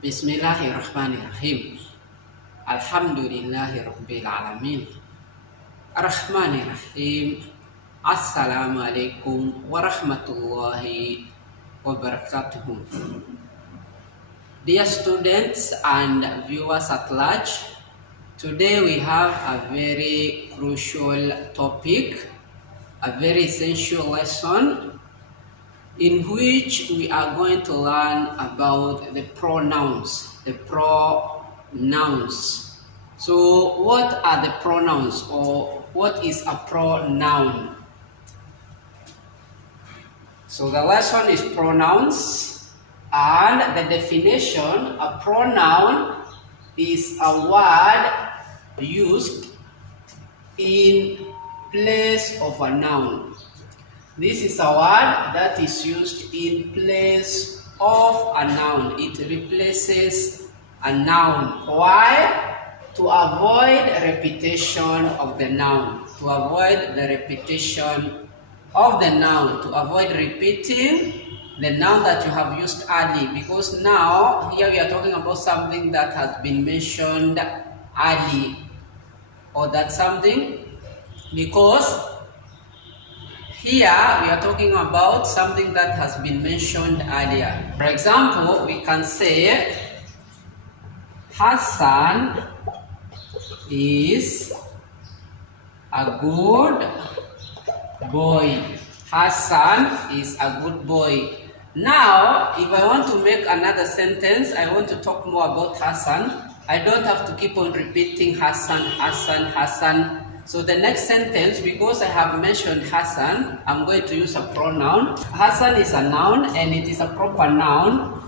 Bismillahirrahmanirrahim. Alhamdulillahi Rabbil Alamin. Ar-Rahmanirrahim. Assalamualaikum warahmatullahi wabarakatuh. Dear students and viewers at large, today we have a very crucial topic, a very essential lesson in which we are going to learn about the pronouns, So what are the pronouns, or what is a pronoun? So the lesson is pronouns, and the definition: a pronoun is a word used in place of a noun. This is a word that is used in place of a noun. It replaces a noun. Why? To avoid repetition of the noun. To avoid the repetition of the noun. To avoid repeating the noun that you have used early. Because now, here we are talking about something that has been mentioned early. Or that something, because here we are talking about something that has been mentioned earlier. For example, we can say Hassan is a good boy. Hassan is a good boy. Now, if I want to make another sentence, I want to talk more about Hassan. I don't have to keep on repeating Hassan, Hassan, Hassan. So the next sentence, because I have mentioned Hassan, I'm going to use a pronoun. Hassan is a noun, and it is a proper noun.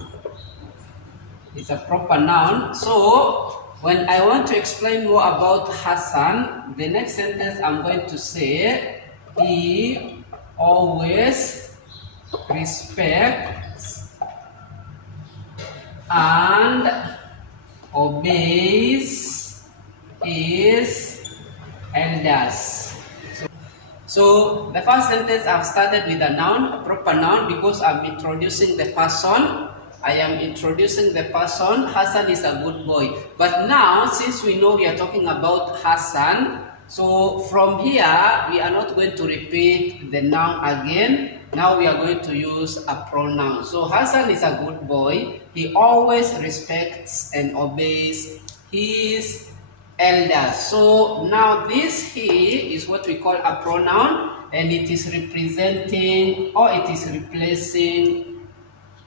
It's a proper noun. So when I want to explain more about Hassan, the next sentence I'm going to say, he always respects and obeys his elders. So the first sentence, I've started with a noun, a proper noun, because I'm introducing the person. I am introducing the person. Hassan is a good boy. But now, since we know we are talking about Hassan, so from here, we are not going to repeat the noun again. Now we are going to use a pronoun. So Hassan is a good boy. He always respects and obeys his elders. So now this he is what we call a pronoun, and it is representing, or it is replacing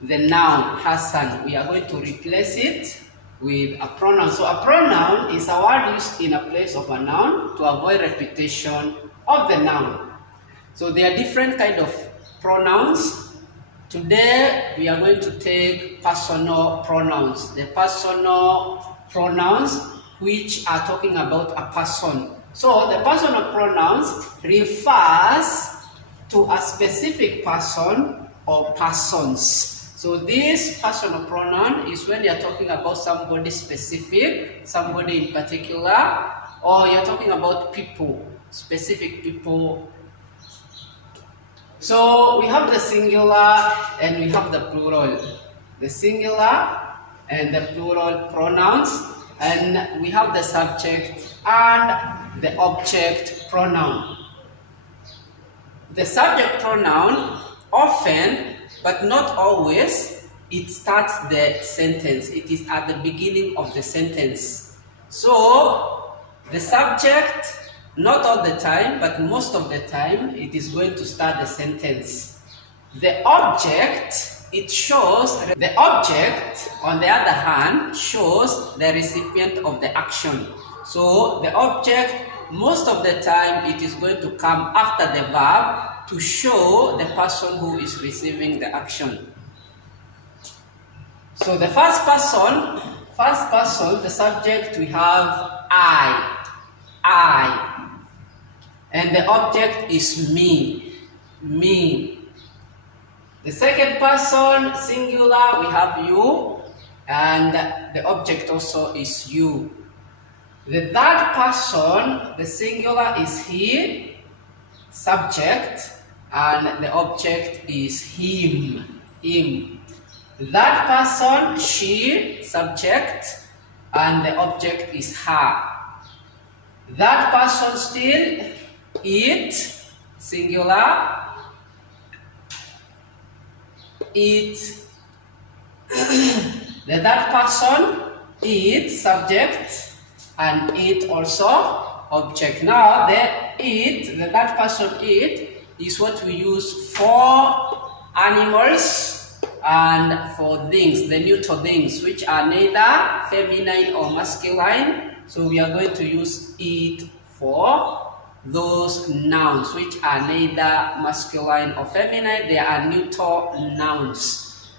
the noun Hassan. We are going to replace it with a pronoun. So a pronoun is a word used in a place of a noun to avoid repetition of the noun. So there are different kind of pronouns. Today we are going to take personal pronouns. The personal pronouns which are talking about a person. So the personal pronouns refers to a specific person or persons. So this personal pronoun is when you're talking about somebody specific, somebody in particular, or you're talking about people, specific people. So we have the singular and we have the plural. The singular and the plural pronouns, and we have the subject and the object pronoun. The subject pronoun often, but not always, it starts the sentence. It is at the beginning of the sentence. So the subject, not all the time, but most of the time, it is going to start the sentence. The object, it shows, the object, on the other hand, shows the recipient of the action. So the object, most of the time, it is going to come after the verb to show the person who is receiving the action. So the first person, the subject, we have I. And the object is me. The second person, singular, we have you, and the object also is you. The third person, the singular, is he, subject, and the object is him. That person, she, subject, and the object is her. That person still, it, singular, it. That person, it, subject, and it also object. Now that person, it, is what we use for animals and for things, the neuter things, which are neither feminine or masculine. So we are going to use it for those nouns which are neither masculine or feminine. They are neuter nouns.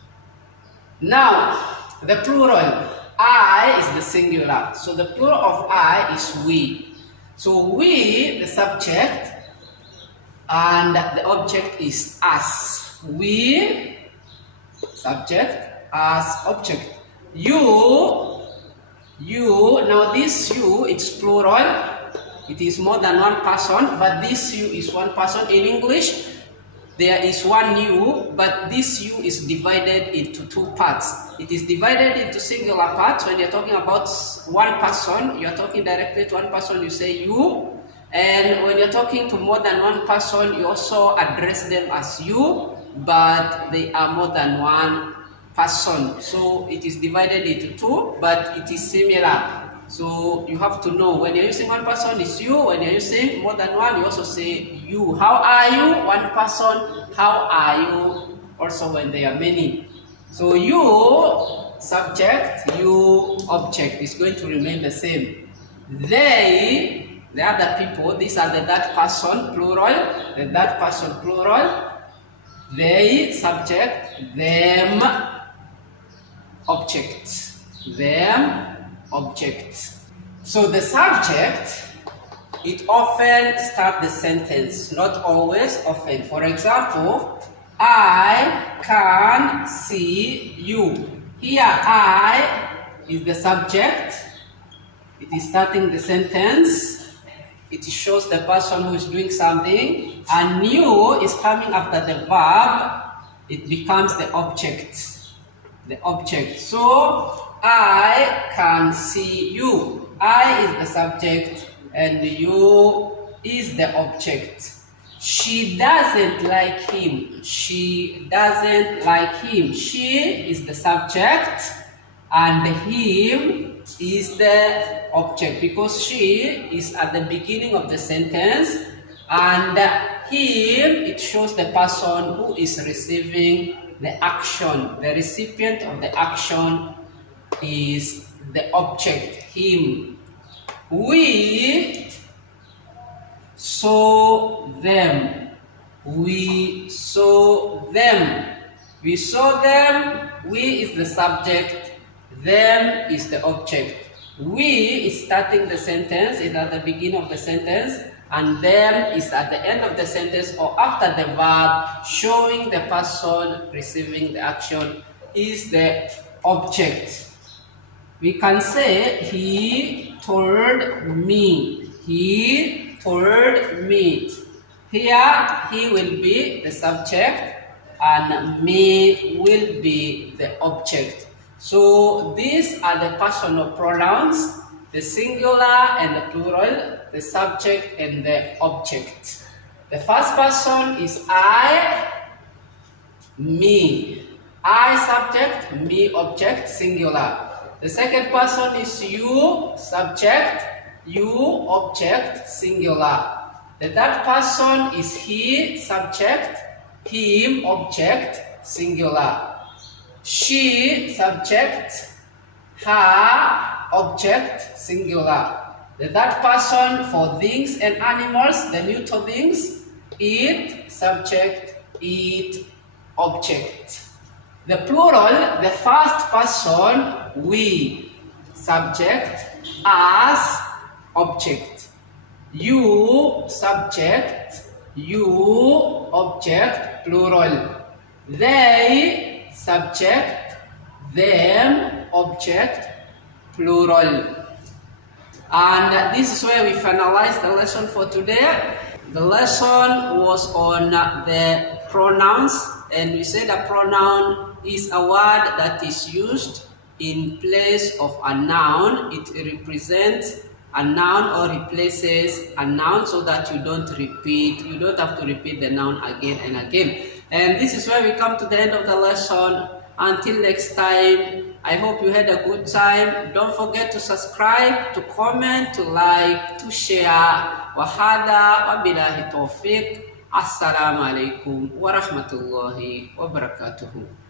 Now, the plural, I is the singular. So the plural of I is we. So we, the subject, and the object is us. We, subject, us, object. You, now this you, it's plural. It is more than one person, but this you is one person. In English, there is one you, but this you is divided into two parts. It is divided into singular parts. When you're talking about one person, you're talking directly to one person, you say you. And when you're talking to more than one person, you also address them as you, but they are more than one person. So it is divided into two, but it is similar. So you have to know, when you're using one person, it's you. When you're using more than one, you also say you. How are you? One person. How are you? Also when there are many. So you, subject, you, object, is going to remain the same. They, the other people, these are the that person, plural. The that person, plural. They, subject, them, object. Them, object. So the subject, it often starts the sentence, not always, often. For example, I can see you. Here, I is the subject. It is starting the sentence. It shows the person who is doing something. And you is coming after the verb. It becomes the object. The object. So, I can see you. I is the subject and you is the object. She doesn't like him. She doesn't like him. She is the subject and him is the object, because she is at the beginning of the sentence and him, it shows the person who is receiving the action. The recipient of the action is the object, him. We saw them. We saw them. We saw them. We is the subject. Them is the object. We is starting the sentence, is at the beginning of the sentence, and them is at the end of the sentence or after the verb, showing the person receiving the action is the object. We can say, he told me. He told me. Here, he will be the subject and me will be the object. So these are the personal pronouns, the singular and the plural, the subject and the object. The first person is I, me. I subject, me object, singular. The second person is you, subject, you object, singular. The third person is he, subject, him object, singular. She, subject, her, object, singular. The third person for things and animals, the neuter things, it, subject, it, object. The plural, the first person, we, subject, us, object. You, subject, you, object, plural. They, subject, them, object, plural. And this is where we finalize the lesson for today. The lesson was on the pronouns. and we said a pronoun is a word that is used in place of a noun. It represents a noun or replaces a noun so that you don't have to repeat the noun again and again. And this is where we come to the end of the lesson. Until next time, I hope you had a good time. Don't forget to subscribe, to comment, to like, to share. Wahada wabillahi taufiq. Assalamu alaikum warahmatullahi wabarakatuh.